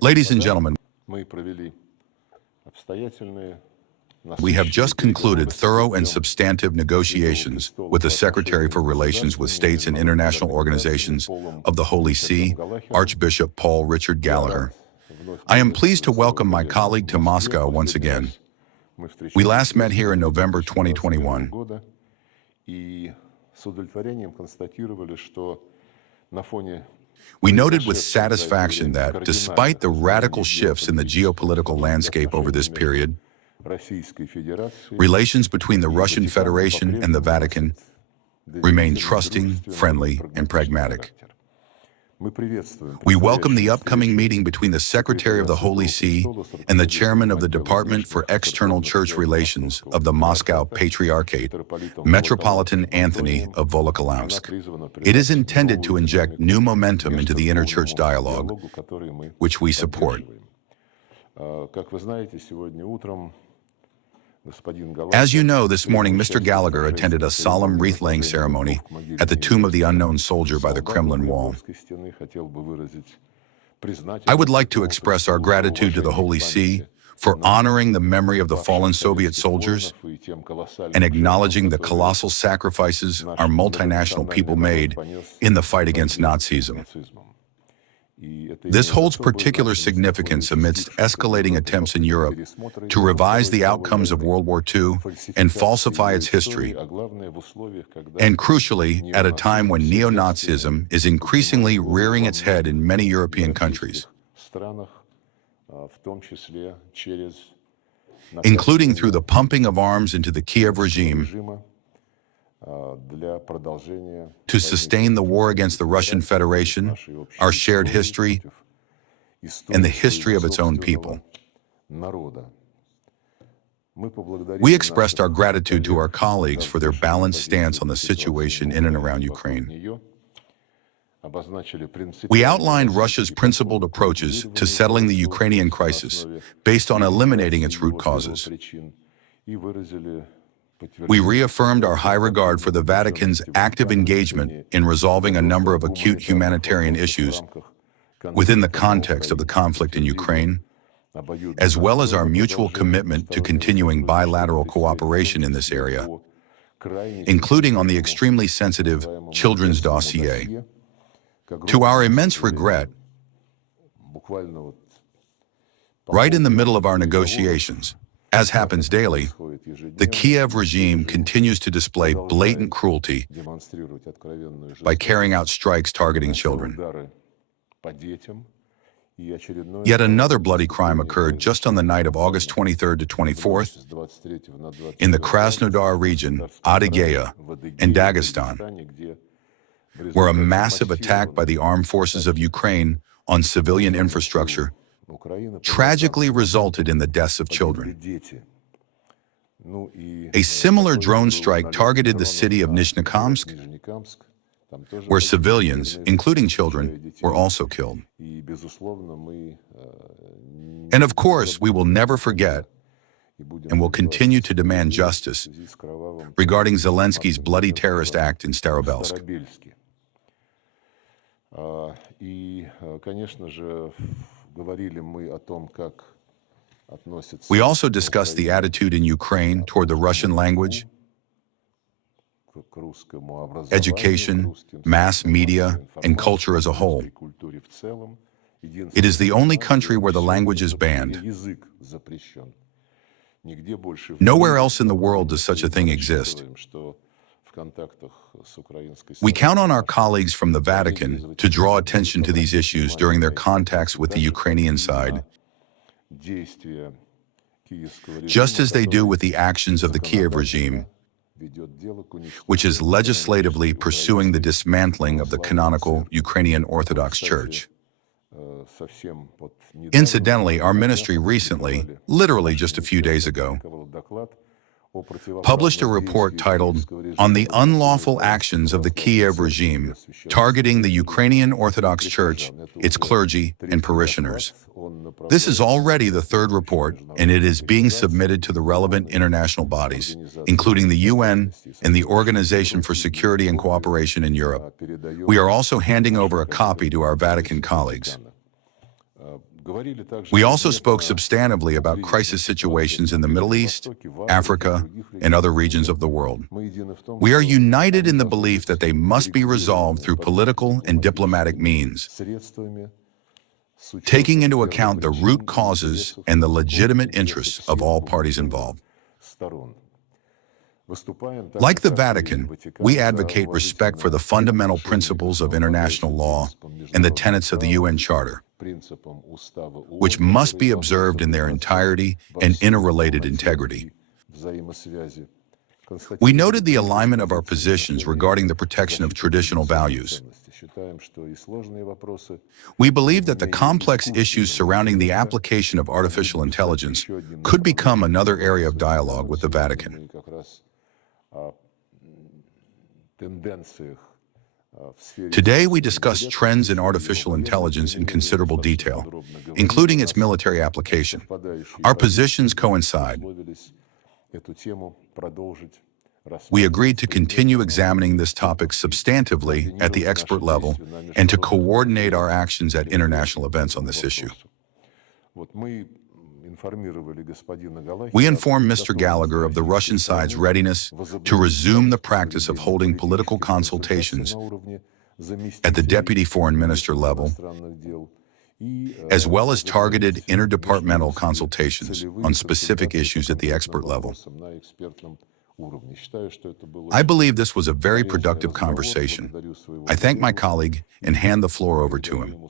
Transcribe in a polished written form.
Ladies and gentlemen, we have just concluded thorough and substantive negotiations with the Secretary for Relations with States and International Organizations of the Holy See, Archbishop Paul Richard Gallagher. I am pleased to welcome my colleague to Moscow once again. We last met here in November 2021. We noted with satisfaction that, despite the radical shifts in the geopolitical landscape over this period, relations between the Russian Federation and the Vatican remain trusting, friendly, and pragmatic. We welcome the upcoming meeting between the Secretary of the Holy See and the Chairman of the Department for External Church Relations of the Moscow Patriarchate, Metropolitan Anthony of Volokholamsk. It is intended to inject new momentum into the interchurch dialogue, which we support. As you know, this morning Mr. Gallagher attended a solemn wreath-laying ceremony at the tomb of the unknown soldier by the Kremlin wall. I would like to express our gratitude to the Holy See for honoring the memory of the fallen Soviet soldiers and acknowledging the colossal sacrifices our multinational people made in the fight against Nazism. This holds particular significance amidst escalating attempts in Europe to revise the outcomes of World War II and falsify its history, and crucially, at a time when neo-Nazism is increasingly rearing its head in many European countries, including through the pumping of arms into the Kiev regime to sustain the war against the Russian Federation, our shared history, and the history of its own people. We expressed our gratitude to our colleagues for their balanced stance on the situation in and around Ukraine. We outlined Russia's principled approaches to settling the Ukrainian crisis based on eliminating its root causes. We reaffirmed our high regard for the Vatican's active engagement in resolving a number of acute humanitarian issues within the context of the conflict in Ukraine, as well as our mutual commitment to continuing bilateral cooperation in this area, including on the extremely sensitive children's dossier. To our immense regret, right in the middle of our negotiations, as happens daily, the Kiev regime continues to display blatant cruelty by carrying out strikes targeting children. Yet another bloody crime occurred just on the night of August 23rd to 24th in the Krasnodar region, Adygea, and Dagestan, where a massive attack by the armed forces of Ukraine on civilian infrastructure tragically resulted in the deaths of children. A similar drone strike targeted the city of Nizhnekamsk, where civilians, including children, were also killed. And of course, we will never forget and will continue to demand justice regarding Zelensky's bloody terrorist act in Starobelsk. We also discussed the attitude in Ukraine toward the Russian language, education, mass media, and culture as a whole. It is the only country where the language is banned. Nowhere else in the world does such a thing exist. We count on our colleagues from the Vatican to draw attention to these issues during their contacts with the Ukrainian side, just as they do with the actions of the Kiev regime, which is legislatively pursuing the dismantling of the canonical Ukrainian Orthodox Church. Incidentally, our ministry recently, literally just a few days ago, published a report titled "On the Unlawful Actions of the Kiev Regime, Targeting the Ukrainian Orthodox Church, its Clergy, and Parishioners." This is already the third report, and it is being submitted to the relevant international bodies, including the UN and the Organization for Security and Cooperation in Europe. We are also handing over a copy to our Vatican colleagues. We also spoke substantively about crisis situations in the Middle East, Africa, and other regions of the world. We are united in the belief that they must be resolved through political and diplomatic means, taking into account the root causes and the legitimate interests of all parties involved. Like the Vatican, we advocate respect for the fundamental principles of international law and the tenets of the UN Charter, which must be observed in their entirety and interrelated integrity. We noted the alignment of our positions regarding the protection of traditional values. We believe that the complex issues surrounding the application of artificial intelligence could become another area of dialogue with the Vatican. Today, we discuss trends in artificial intelligence in considerable detail, including its military application. Our positions coincide. We agreed to continue examining this topic substantively at the expert level and to coordinate our actions at international events on this issue. We informed Mr. Gallagher of the Russian side's readiness to resume the practice of holding political consultations at the Deputy Foreign Minister level, as well as targeted interdepartmental consultations on specific issues at the expert level. I believe this was a very productive conversation. I thank my colleague and hand the floor over to him.